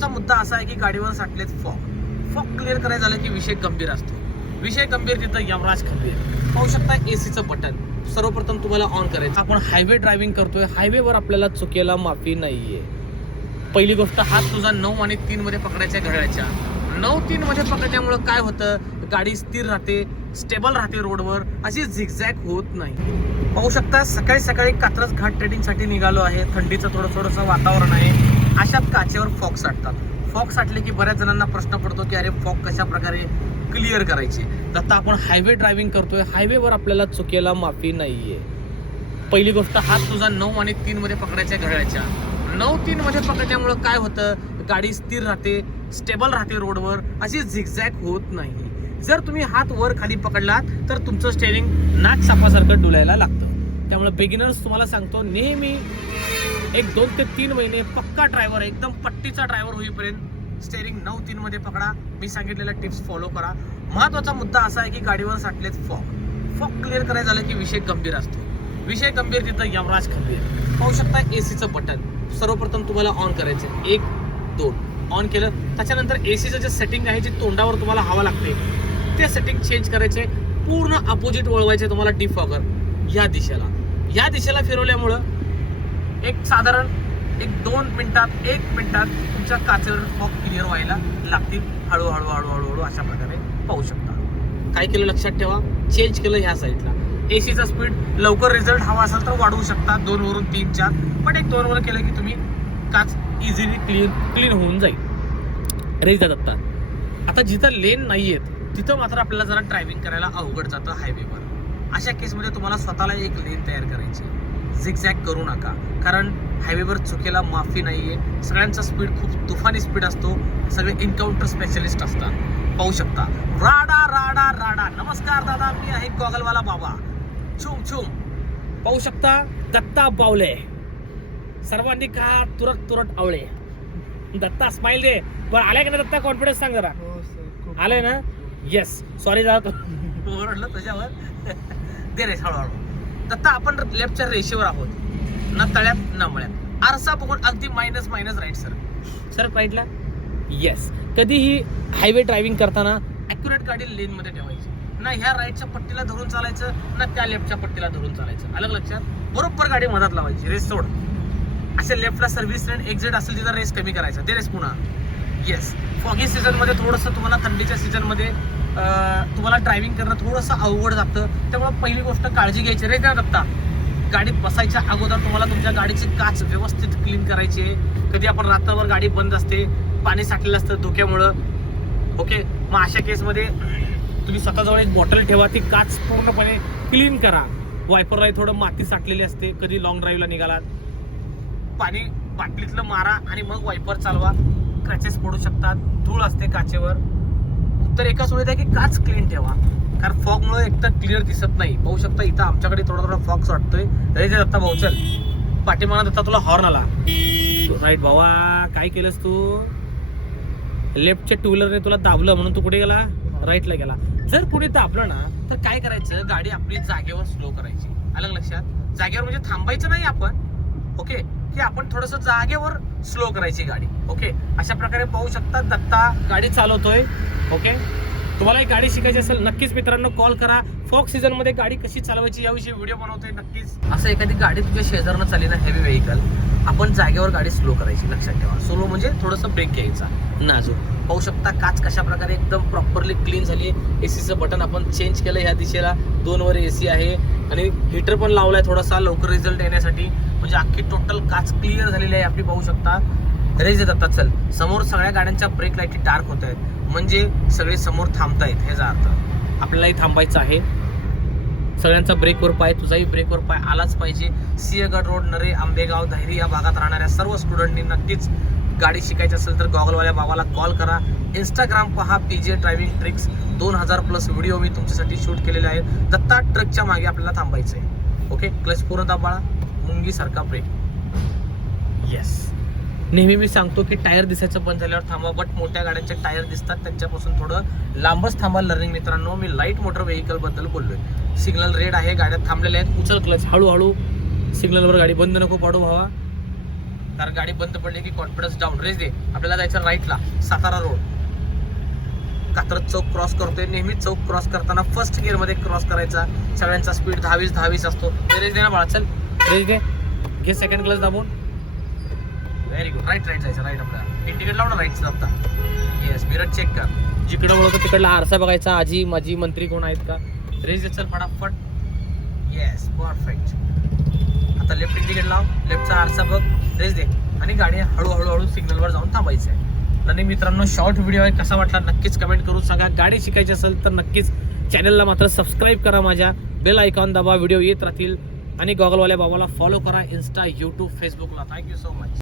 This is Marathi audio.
महत्वाचा मुद्दा असा आहे की गाडीवर साठलेत फॉग क्लिअर करायचं झालं की विषय गंभीर असतो. विषय गंभीर तिथं यमराज खंबीर. पाहू शकता एसीचं बटन सर्वप्रथम तुम्हाला ऑन करायचं. आपण हायवे ड्रायव्हिंग करतोय, हायवेवर आपल्याला चुकीला माफी नाहीये. पहिली गोष्ट, हात तुझा 9 आणि 3 मध्ये पकडायच्या घड्याळाच्या. 9-3 मध्ये पकडल्यामुळे काय होतं, गाडी स्थिर राहते, स्टेबल राहते रोडवर, अशी झिगझॅग होत नाही. पाहू शकता सकाळी सकाळी कात्रज घाट ट्रेडिंगसाठी निघालो आहे. थंडीचं थोडंसं वातावरण आहे. अशात काचेवर फॉग साठतात. फॉग साठले की बऱ्याच जणांना प्रश्न पडतो की अरे फॉग कशा प्रकारे क्लिअर करायचे. तर आता आपण हायवे ड्रायव्हिंग करतोय, हायवेवर आपल्याला चुकीला माफी नाहीये. पहिली गोष्ट, हात तुझा 9 आणि 3 मध्ये पकडायच्या घड्याळाच्या. 9-3 मध्ये पकडल्यामुळे काय होतं, गाडी स्थिर राहते, स्टेबल राहते रोडवर, अशी झिगझॅग होत नाही. जर तुम्ही हात वर खाली पकडलात तर तुमचं स्टेअरिंग नाक सापासारखं डुलायला लागतं. त्यामुळे बिगिनर्स तुम्हाला सांगतो, नेहमी 1-2 ते 3 महिने पक्का ड्रायव्हर, एकदम पट्टीचा ड्रायव्हर होईपर्यंत स्टेअरिंग 9-3 मध्ये पकडा. मी सांगितलेल्या टिप्स फॉलो करा. महत्वाचा मुद्दा असा आहे की गाडीवर साठलेत फॉग क्लिअर करायचं झालं की विषय गंभीर असतो. विषय गंभीर तिथं यमराज खंबीर. पाहू शकता एसीचं बटन सर्वप्रथम तुम्हाला ऑन करायचं. 1-2 ऑन केलं, त्याच्यानंतर एसीचं जे सेटिंग आहे, जे तोंडावर तुम्हाला हवा लागते, ते सेटिंग चेंज करायचे. पूर्ण अपोजिट वळवायचे तुम्हाला डिफॉगर या दिशेला फिरवल्यामुळं एक साधारण 1-2 मिनिटात 1 मिनिटात तुमच्या काचेवर फॉग क्लिअर व्हायला लागतील. हळूहळू अशा प्रकारे पाहू शकता. काय केलं लक्षात ठेवा, चेंज केलं ह्या साईडला. एसीचा स्पीड लवकर रिझल्ट हवा असेल तर वाढवू शकता 2 वरून 3-4, पण 1-2 वर केलं की तुम्ही काच इझिली क्लीन होऊन जाईल. रेज दत्ता. आता जिथं लेन नाहीयेत तिथं मात्र आपल्याला जरा ड्रायव्हिंग करायला अवघड जातं हायवेवर. अशा केसमध्ये तुम्हाला स्वतःला एक लेन तयार करायची. झिगझॅग करू नका, कारण हायवेवर चुकीला माफी नाहीये. सगळ्यांचा स्पीड खूप तुफानी स्पीड असतो. सगळे एन्काउंटर स्पेशलिस्ट असतात. पाहू शकता राडा. नमस्कार दादा, मी आहे गॉगलवाला बाबा. छुम पाहू शकता दत्ता बावले. सर्वांनी का तुरट आवळे. दत्ता स्माइल दे. बरं आलाय का ना दत्ता, कॉन्फिडन्स सांग जरा. आलंय ना? येस. सॉरी दादा ओरडलं तुझ्यावर. दे रे हळूहळू. दत्ता आपण लेफ्टच्या रेषेवर आहोत, ना तळ्यात ना मळ्यात. आरसा बघून अगदी मायनस राईट सर राईटला. येस. कधीही हायवे ड्रायव्हिंग करताना ॲक्युरेट गाडी लेन मध्ये ठेवायची. ना ह्या राईटच्या पट्टीला धरून चालायचं, ना त्या लेफ्टच्या पट्टीला धरून चालायचं. अलग लक्षात. बरोबर गाडी मधात लावायची. रेस सोड. असे लेफ्टला सर्व्हिस लेन एक्झिट असेल तिथं रेस कमी करायचा. ते रेस पुन्हा. येस. फॉगी सीझनमध्ये थोडंसं तुम्हाला, थंडीच्या सीझनमध्ये तुम्हाला ड्रायव्हिंग करणं थोडंसं अवघड जातं. त्यामुळे पहिली गोष्ट काळजी घ्यायची. रे काय दत्ता, गाडीत बसायच्या अगोदर तुम्हाला तुमच्या गाडीची काच व्यवस्थित क्लीन करायची आहे. कधी आपण रात्रभर गाडी बंद असते, पाणी साठलेलं असतं धुक्यामुळं. ओके, मग अशा केसमध्ये तुम्ही स्वतःजवळ एक बॉटल ठेवा, ती काच पूर्णपणे क्लीन करा. वायपरलाही थोडं माती साठलेली असते. कधी लॉंग ड्राईव्हला निघालात, पाणी बाटलीतलं मारा आणि मग वायपर चालवा. क्रॅचेस पडू शकतात, धूळ असते काचेवर. उत्तर एकच वेळेत आहे की काच क्लीन ठेवा, कारण फॉगमुळे एकतर क्लिअर दिसत नाही. पाहू शकता इथं आमच्याकडे थोडा फॉग वाटतोय. रे दत्ता भाऊ चल, पाठीमागं दत्ता तुला हॉर्न आला. राईट भावा, काय केलंस तू? लेफ्टच्या टू व्हीलरने तुला दाबलं म्हणून तू कुठे गेला? राईटला गेला. जर कुणी दाबलं ना तर काय करायचं, गाडी आपली जागेवर स्लो करायची. अलग लक्षात. जागेवर म्हणजे थांबायचं नाही आपण. ओके, की आपण थोडंसं जागेवर स्लो करायची गाडी. ओके, अशा प्रकारे पाहू शकता दत्ता गाडी चालवतोय. ओके, तुम्हाला एक गाडी शिकायची असेल नक्कीच मित्रांनो कॉल करा. फॉग सीझन मध्ये गाडी कशी चालवायची याविषयी व्हिडिओ बनवतोय नक्कीच. असं एखादी गाडी तुझ्या शेजारनं चालली ना, हेवी व्हेकल, आपण जागेवर गाडी स्लो करायची. लक्षात ठेवा. स्लो म्हणजे थोडंसं ब्रेक घ्यायचा नाजूक. पाहू शकता काच कशा प्रकारे एकदम प्रॉपरली क्लीन झाली. एसीचं बटन आपण चेंज केलं ह्या दिशेला. 2 वर एसी आहे आणि हीटर पण लावलाय थोडासा लवकर रिझल्ट येण्यासाठी. म्हणजे अख्खी टोटल काच क्लिअर झालेली आहे आपली. पाहू शकता. रेज येतात. चल, समोर सगळ्या गाड्यांच्या ब्रेक लाईटी डार्क होत आहेत, म्हणजे सगळे समोर थांबतायत. ह्याचा अर्थ आपल्यालाही थांबायचं आहे. सगळ्यांचा ब्रेकवर पाय, तुझाही ब्रेकवर पाय आलाच पाहिजे. सिंहगड रोड, नरे, आंबेगाव, धायरी या भागात राहणाऱ्या सर्व स्टुडंटनी नक्कीच गाडी शिकायची असेल तर गॉगलवाल्या बाबाला कॉल करा. इंस्टाग्राम पहा, PJ ड्रायव्हिंग ट्रिक्स. 2000+ व्हिडिओ मी तुमच्यासाठी शूट केलेले आहेत. दत्ता ट्रकच्या मागे आपल्याला थांबायचं आहे. ओके, क्लच पूर्ण दाबा, मुंगीसारखा ब्रेक. येस. नेहमी मी सांगतो की टायर दिसायचं बंद झाल्यावर थांबा, बट मोठ्या गाड्यांचे टायर दिसतात त्यांच्यापासून थोडं लांबच थांबा. लर्निंग मित्रांनो, मी लाईट मोटर व्हेकल बद्दल बोललोय. सिग्नल रेड आहे, गाड्या थांबलेल्या आहेत. उचल क्लच, हळूहळू. सिग्नलवर गाडी बंद नको पाडू भावा. कारण गाडी बंद पडली की कॉन्फिडन्स डाऊन. रेस दे. आपल्याला जायचं राईटला, सातारा रोड. कात्रज चौक क्रॉस करतोय. नेहमी चौक क्रॉस करताना फर्स्ट गिअर मध्ये क्रॉस करायचा. सगळ्यांचा स्पीड 10-20 असतो. रेस दे ना बाळा, चल रेस दे. घे सेकंड क्लास दाबून. Very good. राईट जायचं, राईट. आपल्याला इंडिकेटर लाव ना राईटचं दाबता. येस, मिरर चेक कर. जिकडं वळतो तिकडला आरसा बघायचा. आजी माझी मंत्री कोण आहेत का. रेस दे, चल फटाफट. Yes, perfect. आता लेफ्ट इंडिकेटर लाव. लेफ्टचा आरसा बघ. रेस दे आणि गाडी हळूहळू सिग्नलवर जाऊन थांबायचं आहे. आणि मित्रांनो, शॉर्ट व्हिडिओ आहे, कसा वाटला नक्कीच कमेंट करून सांगा. गाडी शिकायची असेल तर नक्कीच चॅनलला मात्र सबस्क्राईब करा. माझ्या बेल आयकॉन दाबा, व्हिडिओ येत राहतील. आणि गॉगलवाल्या बाबाला फॉलो करा, इन्स्टा, यूट्यूब, फेसबुकला. Thank you so much.